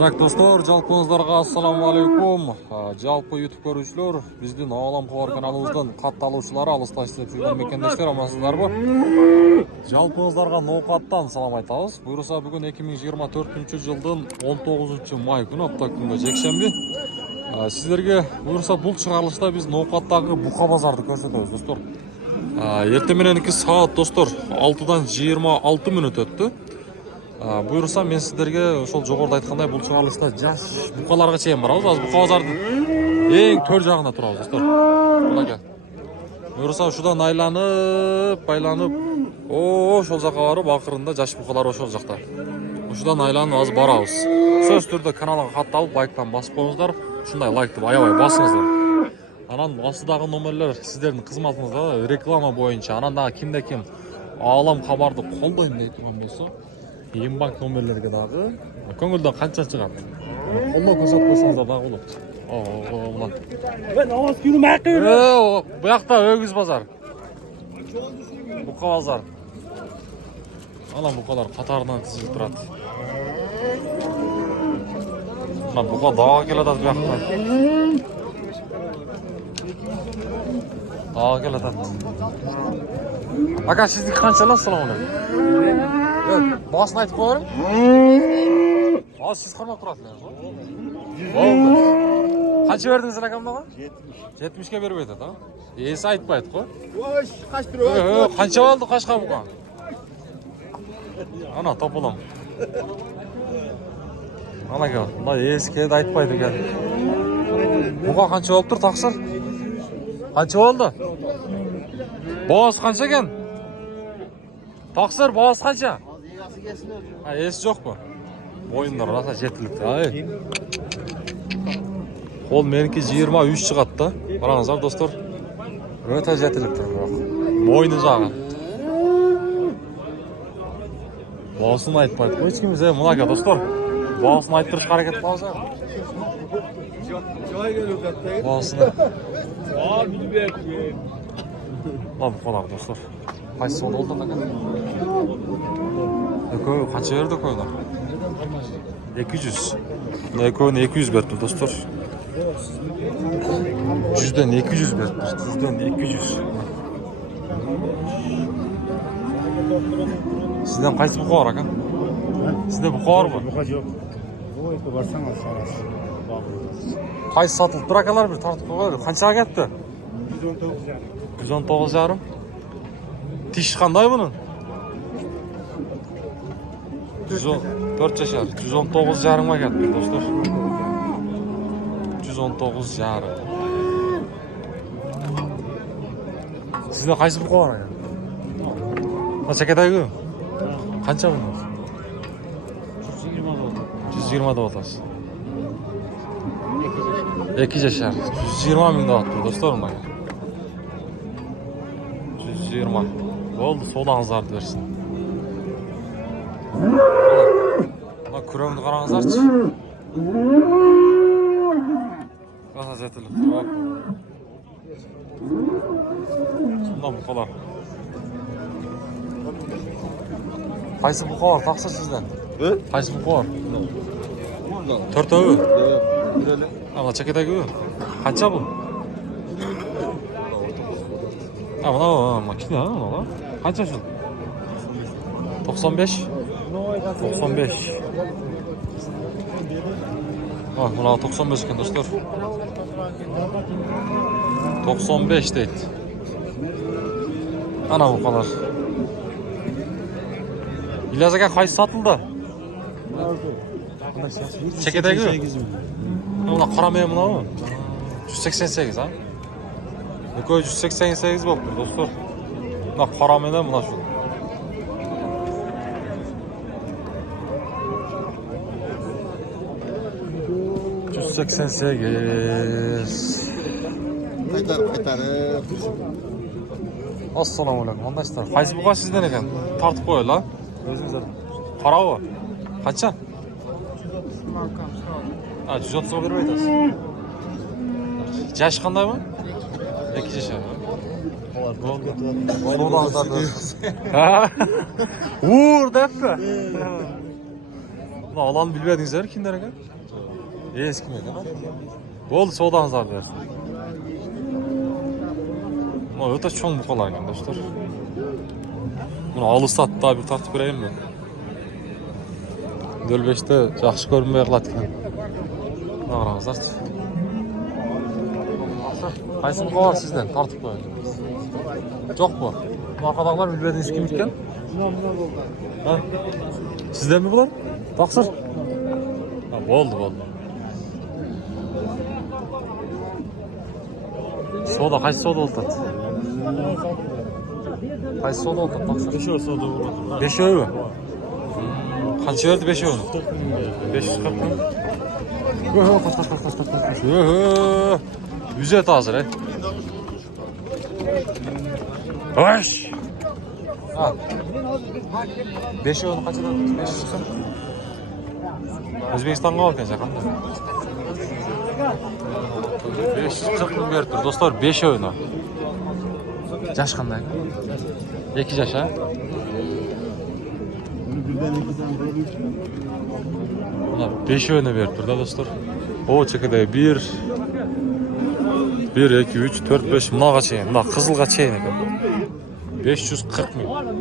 Так, достор, жалпыңыздарга ассаламу алейкум. Жалпы YouTube көрүүчүлөр, биздин Алам Кабар каналыбыздын катталуучулары, алыста иштеп жүргөн мекендештер, амансыздарбы? Жалпыңыздарга ноокаттан салам айтабыз. Буюрса бүгүн 2024-жылдын 19 май күнү, апта күнгө жекшемби. Сиздерге буюрса бул чыгарылышта биз ноокаттагы бука базарды көрсөтөбүз, достор. Эртең мененки саат, достор, 6-дан 26 мүнөт өттү. Буйрса мен сіздерге ошол жогоруда айткандай бул чыгарылышта жаш букаларга чейин барабыз. Азыр бука базардын эң төр жагында турабыз, достор. Мынакей. Буйрса ушудан айланып, ошол жака барып, акырында жаш букалар ошол жакта. Ушудан айланып азыр барабыз. Сөз түрдө каналга катталып, лайктан басып коюңуздар. Ушундай лайкты аябай басыңыздар. Анан астыдагы номерлер сиздердин кызматыңызда, реклама боюнча. Анан дагы кимде ким Алам Кабарды колдойм дейт турган болсо, Ембанк номерлерге дагы көңүлдөн канча чыгат. Колдоо көрсөтүп койсоңуздар дагы болот. Мына. Ben avaz günü maqil. Bu жакта өгүз базар. Бука базар. Анан букалар катарынан тизилип турат. Мына бука дагы келатат бу жакта. Дагы келатат. Ака, сиздики канчалар? Ассаламу алейкум. Басын айтып қойырым. Сіз қырмап тұрасыз. Болды. Қанша бердіңіз рақамдаға? 70-ке бербейді, да? Есі айтпайды қой. Қанша болды қашқа бұға? Ана, топылым. Ана кел, есі кеді айтпайды кел. Бұға қанша болып тұр, тақсыр? Қанша болды? Бағасы қанша кен? Тақсыр, бағасы қанша? Есі жоқ па? Ойындар раса жетілікті. Ол менікі 23 шығады да. Бараңыздар, достар. Өте жетілікті. Мойны жағы. Бағасын айтпайды. Ешкіміз, мұнаға, достар. Бағасын айттырыш қарекет қылауыз. Бағасыны. Бұл қолар, достар. Қайсы сол олды қақан? Экөө қанша берді көйді? 200. Экөйін 200 берді, достар. 100-ден 200 берді. 100-ден 200. Сізден қайсы бұқа бар, ақан? Сізде бұқа бар ба? Buka yok. Bu eti varsan alsanız. Қайсы сатылып тұр, акалар бір тартып қойғалар. Қаншаға кетті? 119 жарым. Тиш қандай бұның? 4 жашар. 119 жарымға кетті, достар. 119 жарым. Сізде қайсы бұқа бар? Шакетай күй? Қанша бұның? 120 да отасы. 2 жашар. 120 мың да отты, достар мұнай. 120. Болды, солаңыздарды берсін. Мына күрөмді қараңыздаршы. Қаса жетіліп. Сонда бұқалар. Қайсы бұқа бар, тақсыр сізден? Қайсы бұқа бар? 4 өу? Мына чекетегі өу? Қанша бұл? Мына кіне, мына? Қанша жыл? 95? 95. Мына 95 екен, достар. 95 дейді. Ана бұқалар. İlyas aka қайсы сатылды? Чекетегі? Мына қарамай мынау? 188, а? Екөй 188 болып тұр, достар. Мына қарамайда мына шу. 188. Қайтарып. Ассаламу алейкум, қандайсыздар? Қайсы бұқа сізден екен? Тартып қойыл, а? Өзіңіздер. Қарауы? Қанша? 130-ға беріп айтасыз. Жаш қандай ма? 2 жашар. Солаңыздарды. Ур, депті? Buna alan bilmedingizler kimler ekan? Eski mi ekan? Bo'ldi, savdаңызды bersin. Buna o'ta cho'ng buqalar ekan do'stlar. Buni alısatda bir tartib berayinmi? Dölbeşte yaxshi ko'rinmay qoladigan. Buna qarangizlarchi. Qaysi buqa bor sizdan? Tartib qo'ying. Yo'q bu. Bunaqa bilmedingiz kim ekan? Ha? Sizden mi bular? Taqsir. Ha, bo'ldi. Soda qaysi soda oldu? Qaysi soda oldu? Taqsir. 5 soda bo'ladi. 5 euro. Qancha berdi 5 euro? 540 mı? Yüzet hazır he. Hoş. Ha. 5 euro kaç lira? 540. Özbekistan'a alkan jakanda. 540 ming berip tur dostlar, 5 euro. Yaş qanday? 2 yaş ha? Buna 5 öne verip turda dostlar. O çekede 1 2 3 4 5 mınaga çeyin. Mına kızılga çeyin ekan. 540 ming. Ana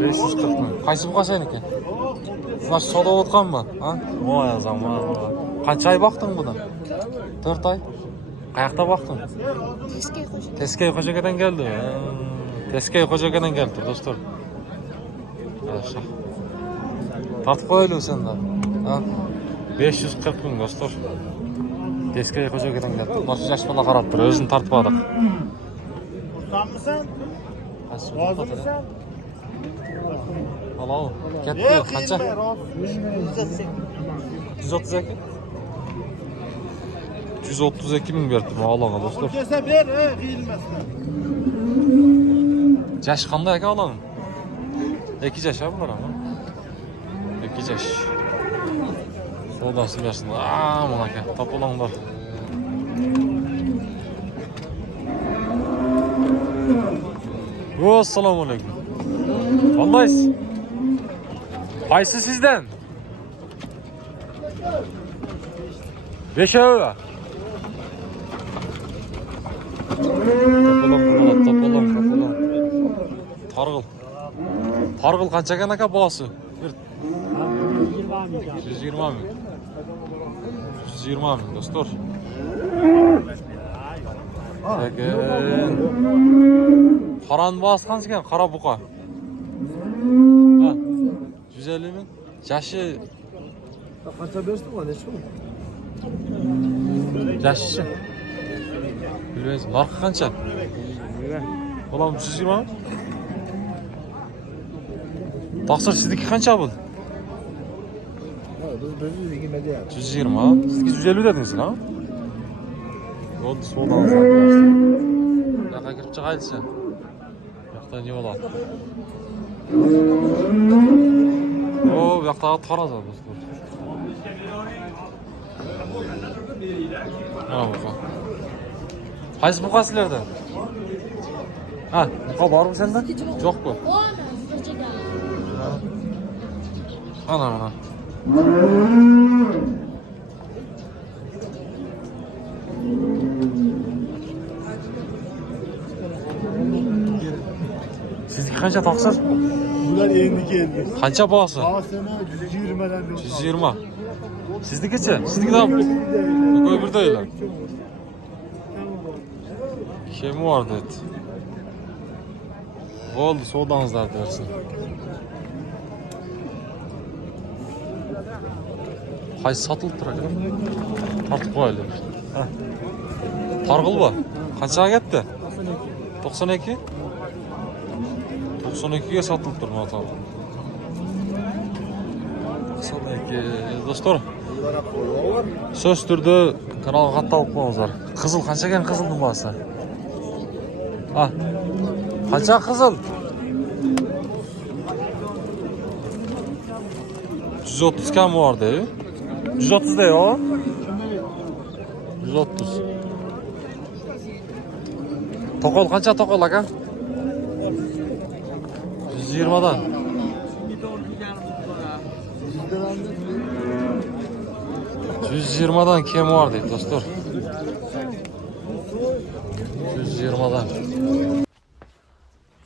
540 ming. Qaysi buqa seniki? Mına soda otqanmı? Ha? Voy azam, voy. Qancha ay baqding buni? 4 ay. Qayaqda baqding? Teskey Qo'shakadan geldi. Teskey Qo'shakadan geldi dostlar. Yaxshi. Tartib qo'yaylik sendan. Ha? 540 ming dostlar. Teskey Qo'shakadan geldi. Nasıl yaş bola qarab tur, o'zini tartmadik. Qanmisan? Rozimisan? Halol. Ketdi. Qancha? 132. 132 ming berdi bu Allah'a dostlar. Kelsa ber, qiyilmasdan. Yaş qanday aka oğlanın? 2 yaş ha bular ama. 2 yaş. Soldasını versin. Aman aka, tapılanglar. Assalamu alaikum. Qandaysiz? Qaysi sizden? 5 euro. Topalam. Targıl qancha ekan aka bahası? 120 ming. 120 ming dostlar. Qaran bahası qancha ekan? Qara buqa. Ha. 150 ming. Yaşı Qancha bersin bu necha? yaşı. Bilmez. Narxı qancha? Olam 120 ming. Taqsir sizniki qancha bu? Biz 120 deyapmiz. 120 ha? Sizga 150 dedingiz ha? Bo'ldi, savdomiz. Yoqqa kirib chiqaylikchi. Yoqda ne bo'ladi? O, bu yoqda taroz do'stlar. Mana bu. Qaysi buqa sizlarda? Ha, buqa bormi senda? Yo'q bu. Ana. Sizniki qancha taqsir? Bular endi keldi. Qancha bahası? Bahasini 120 dan. 120. Siznikichi? Sizniki da öbürdeylar. Kim vardı et? Oldu, savdаңызды versin. Qaysi satılıp tur aka? Tartib qo'yaylik. Ha. Targ'il bu. Qanchaga ketdi? 92. 92 ga satılıp tur mana targ'il. 92 do'stlar. Söz turda kanalga qatorib qo'yingizlar. Qizil qancha ekan qizilning bahasi? Ha. Qancha qizil? 130 kam vardı. 130 da ya. 130. Tokol qancha tokol aka? 120'dan. 120'dan kemi var deydi dostlar. 120'dan.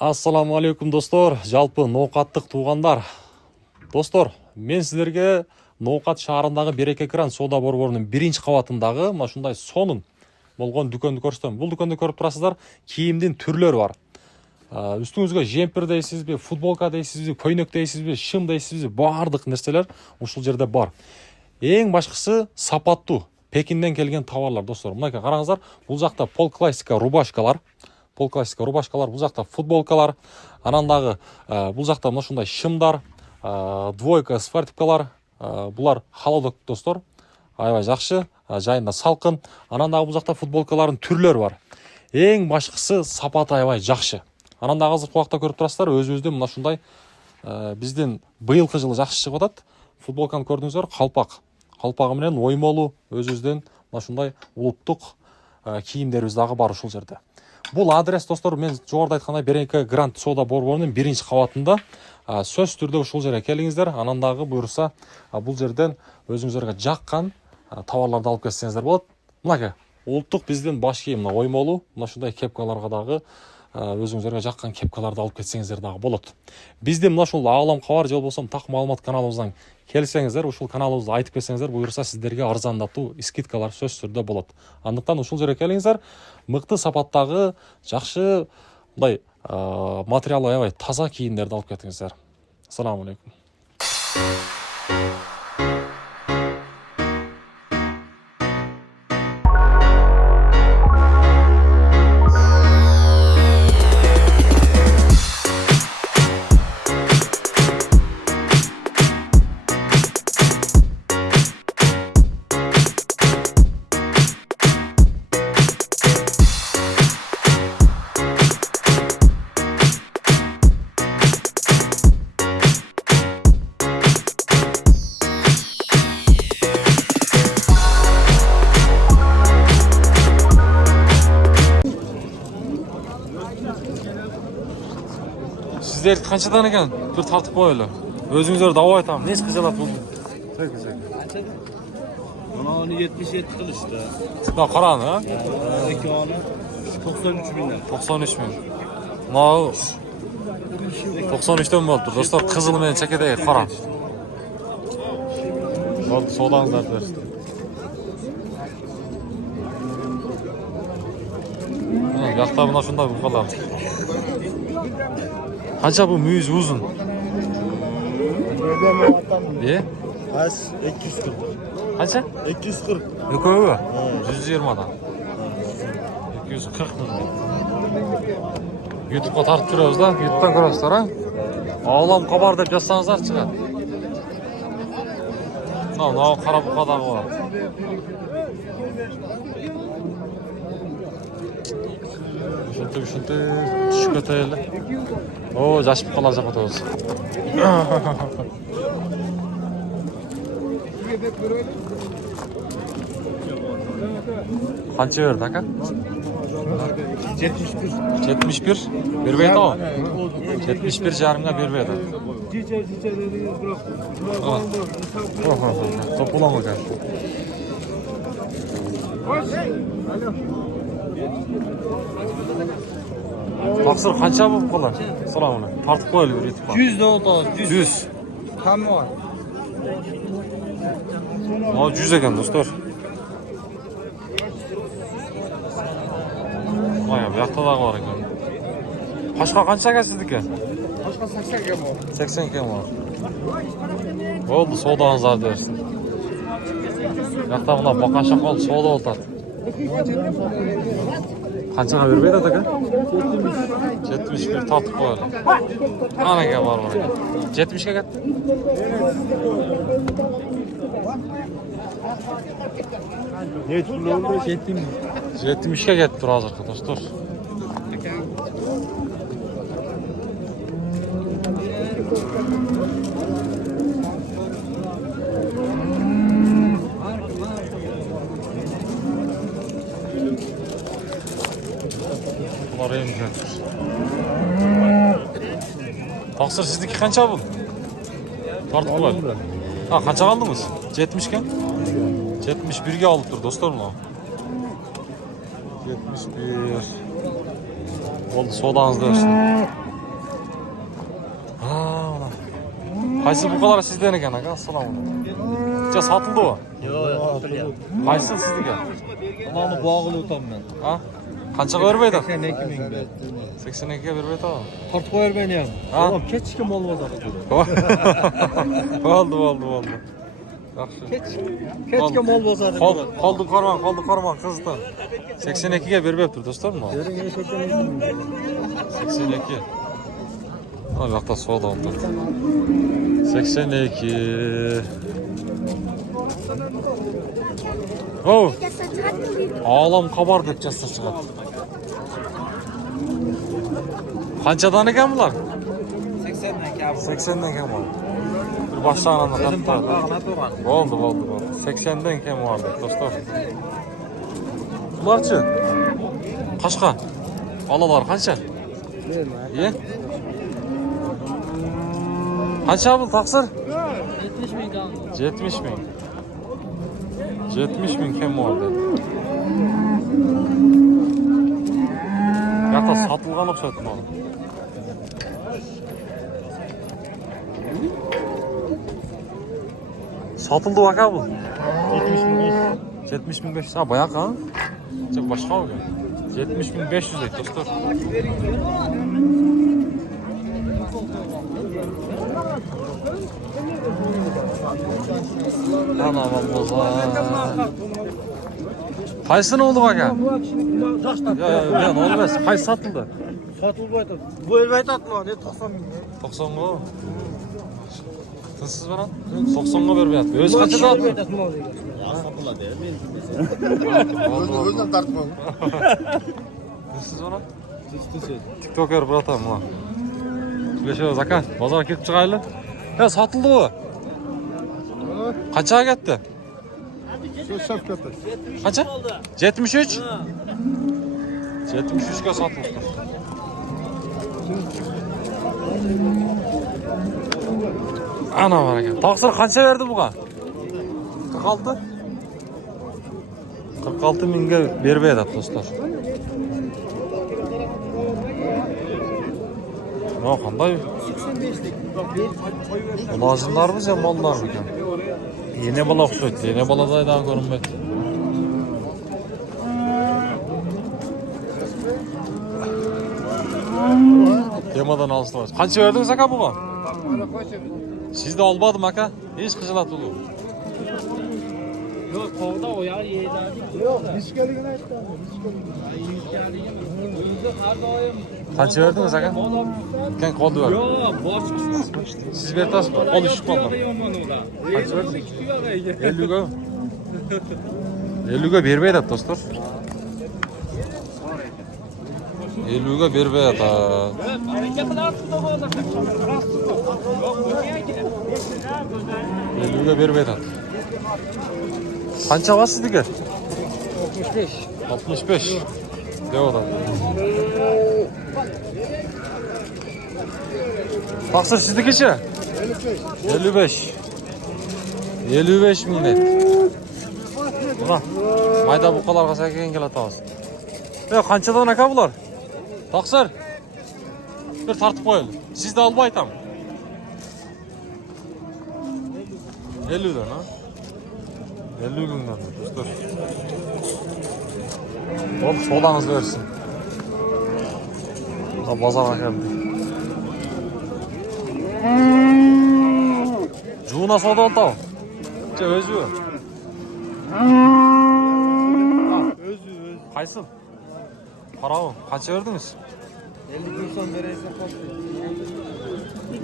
Assalamu алейкум достор. Жалпы ноқаттық туғандар. Достор, мен сіздерге Ноқат шаарындағы Береке кран сода борборунун биринчи кабатындағы машундай сонун болгон дүкөндү көрсөтөм. Бул дүкөндү көрүп турасыздар. Кийимдин түрлөрү бар. Үстүңүзгө жемпир дейсизби, футболка дейсизби, көйнөк дейсизби, шым дейсизби, баардык нерселер ушул жерде бар. Эң башкысы сапаттуу Пекинден келген товарлар достор. Мынакей караңыздар, бул жакта пол классика рубашкалар, бул жакта футболкалар, анан дагы бул жакта мынушундай шымдар, двойка спортивкалар, булар холодок достор. Аябай жакшы, жайында салкын. Анан дагы бул жакта футболкалардын түрлөрү бар. Эң башкысы сапаты аябай жакшы. Анан дагы азыр кубакта көрүп турасыздар, өзүбүздүн мынушундай биздин быйылкы жылы жакшы чыгып атат. Футболканы көрдүңүздөр, калпагы менен оймолу өзүбүздүн мынушундай улуттук кийимдерибиз дагы бар ушул жерде. Бул адрес достор, мен жогоруда айткандай Береке Гранд Сода борборунун биринчи кабатында. Сөз түрдө ушул жерге келиңиздер. Анан дагы буюрса бул жерден өзүңүзөргө жаккан товарларды алып кетсеңиздер болот. Мынакей улуттук биздин баш кийим, мына оймолу, мына ушундай кепкаларга дагы өзүңүзөргө жаккан кепкаларды алып кетсеңиздер дагы болот. Биздин мына ушул Аалам кабар же болбосо так маалымат каналыбыздан келсеңиздер, ушул каналыбызды айтып кетсеңиздер, буюрса сиздерге арзандатуу скидкалар сөз түрдө болот. Андыктан ушул жерге келиңиздер. Мыкты сапаттагы, жакшы мындай материалы аябай таза кийимдерди алып кетиңиздер. Ассаламу алейкум. Sizler kançadan ekan? Bir tartып koyuyorlar. Özünüzler dava aytam. Neç kızalat buldun? Bunu 77 kılıştı. Daha karan ha? Peki onu 93 bin lira. 93 bin. Mağu 93'ten oldu. Dostlar kızıl meni çekedeyik karan. Oldu soğudanızlar dersin. Yakta buna şunda bu kadar. Kança bu müyüz uzun? İyi? Az 240. Kança? 240. Yok öyle. 120'dan. 240 mı? YouTube'a tartıp duruyoruz da. YouTube'dan görüyorsunuz ha. Ağlam kabar deyip yazsanızlar çıkar. Ne kara bu kadar var. Ушинтип түшүп кетели эле. О, жашып калар жапатабыз. Канча берди ака? 71. 71. Бербейт о. 71 жарымга бербейт. Топулам экен. Тақсыр қанша болып қалар? Саламын. Тартып қойылы бір етіп қал. 100 de oldu. 100. Tam var. 100 екен достар. Bu жақта дағы бар екен. Қашқа қанша екен сіздікі? Başka 80 gram var. 80 екен бар. Oldu, соудаңыздар дерсін. Жақта мына бақанша қол соуда олтады. Қаншаға бербейді атака? 71 тартып қойылы. Анаға бар бар. 70-ке кетті? Ne türlü oldu? 70-ке кетті тұр азырқы достар. Bunlar en güzel. Taqsir sizniki qancha bu? Tortib qo'y. Ha, qancha qaldingiz? 70 ga? 71 ga olib tur do'stlar mana. 71. Oldu sodanızda olsun. Ha, mana. Qaysi bu kadar sizden ekan aka? Assalomu alaykum. Ja satıldı o. Yo'q, sotilyapti. Qaysi sizniki? Mana bog'ini o'taman. Ha? Qanchaga bermaydi? 82 ming ber. 82 ga bermaydi. Tortib qo'yarman ham. Ha? Oğlum kechki mol bozor. Oldu. Yaxshi. Kechki mol bozor. Qoldi qarman qizdi. 82 ga bermayapti do'stlar mana. 82. Al yoqda savdo oldi. 82. Oh. Olam xabar deb jasta chiqadi. Qanchadan ekan bular? 80 dan kam. 80 dan kam bor. Bir boshlanadi hatto. Bo'ldi. 80 dan kam bor do'stlar. Bularchi? Qashqa. Olalar qancha? Ye? Qancha bu taqsir? 70 ming kam. 70 ming. 70 ming kam vardı. Ya da satılgan o'xshaydi mana. Satıldı baka bu. 70 ming 500. Ha bayağı ha? Çok başka o. 70 ming 500 ek dostlar. Ana vallahi. Qaysi ne oldu baka? Ya ne olmaz. Qaysi satıldı? Satıldı aytadi. Bu elbet aytatma, ne 90 ming. 90 ga. Tinsiz bana? 90 ga bermayapti. O'zi qancha oldi? Satıladi. Özünden tartma. Tinsiz bana? TikToker bratan bana. Leşe zaka. Bozorga ketib chiqayli. Ya satıldı bu. Qanchaga ketdi? Şu şapkatı. Qancha? 73? 73 ga satıldı. Ana var ekan. Taqsir qancha berdi buga? 46? 46 mingga bermaydi do'stlar. Ya qanday? 85'lik. Ulazınlarmı ya mallar mı ekan? Yine bala o'xshaydi. Yine baladaydan ko'rinmaydi. Temadan alıştırmaz. Qancha verdingiz aka buga? Siz de olmadim aka. Hech qijilatdi. Yok, kovda o ya yeğlerdi. Yok, miskaligini aytdi. O'zi har doim. Qancha verdingiz aka? Kan qoldi ver. Yo'q, boshqa. Siz bertasizmi? Qol ishib qoldi. Qancha verdingiz? 50 ga. 50 ga bermaydi do'stlar. 50 ga bermaydi. 50 ga bermaydi. Qancha var sizniki? 65. 65. Devam. Taqsir siznikichi? 55. 55 ming net. Buna mayda buqalarga sakin kelatamiz. Qanchadan aka bular? Taqsir. Bir tartib qo'ying. Sizda olib aytam. 50 dan ha? 50 mingdan do'stlar. Oğlum sodanız versin. Ha bozorga keldi. Juna soda oldu. Özü. Özü. Qaysi? Qarao, qancha verdingiz? 50 ming so'm beraysan qo'shdi.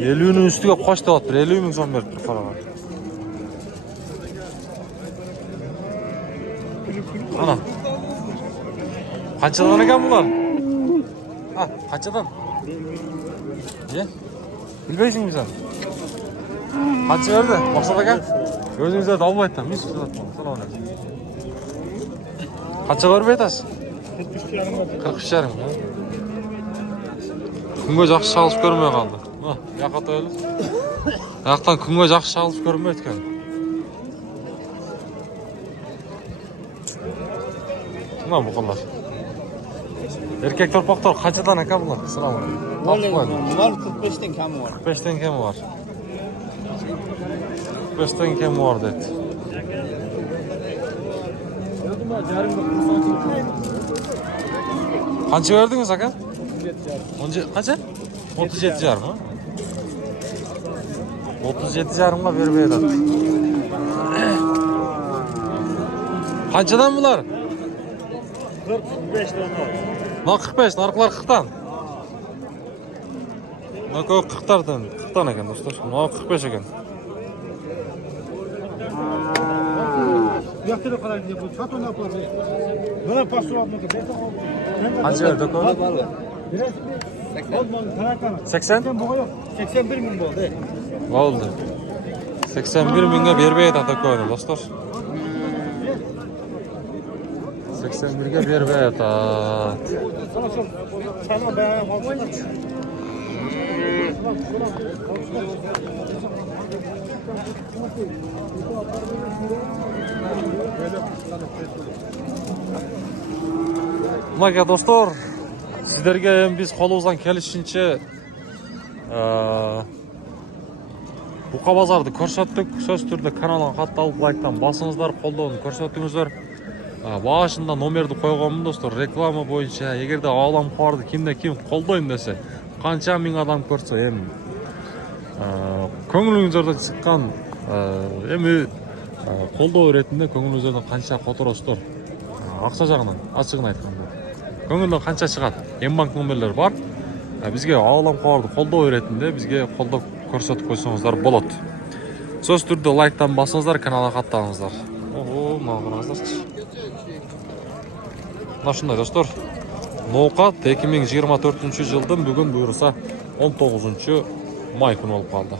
50 ning ustiga qo'sh deyapti. 50 ming so'm berib tur qarao. Ana. Qanchadan ekan bular? Ha, qanchadan? Ye? Bilmaysizmi sen? Qancha berdi? Maqsad aka? O'zingizga olib aytdim. Mis qilib. Salom alaykum. Qancha berib aytasiz? 43,5. Kunga yaxshi chalishib ko'rmay qoldi. Яқа тойлы. Яқтан күнге жақсы шалып көрінбейді екен. Мына бұқылар. Erkek torpaqlar qanchadan aka bular? Assalomu alaykum. Bunlar 45'ten kami var. 45'ten kemi var. 45'ten kemi var dedi. Qancha verdingiz aka? 17 qancha? 37 jarım ha? 37 jarımga bermeydi. Qanchadan bular? 45'ten var. Lan 45, narıqlar 40'dan. Lan koy 40'lardan, 40'dan ekan dostlar. Lan 45 ekan. Yaktıra kadar gidiyor. Bu çatı ne yapar? Bana pasu almak. Qancha berdi koy? Biraz 80? 81 bin oldu. Oldu. 81 mingga bermeydi ata koyni dostlar. 81'ge bermeydi. sana bayağı fazla. Maka dostlar, sizlerge hem biz kolumuzdan kelişince Buqa bazardı ko'rsatdik. Söz türde kanalga qattiq like'dan basыңыздар, қолдауын көрсөтүңүздөр. Башында номерди койгонмун достор, реклама боюнча. Эгерде Аалам Кубарды кимде ким колдойм десе, канча миң адам көрсө, эми көңүлүңүздөрдөн чыккан эми колдоо иретинде көңүлүңүздөрдөн канча которосуздар. Акча жагынан, ачыгын айтканда. Көңүлдөн канча чыгат? М-банк номерлери бар. Бизге Аалам Кубарды колдоо иретинде бизге колдоо көрсөтүп койсоңуздар болот. Сөз түрдө лайктан басыңыздар, каналга каттаңыздар. Ого, мына караңыздарчы. Мына ушундай достор. Ноокат 2024 жылдын бүгүн буюрса 19 май күнү болуп калды.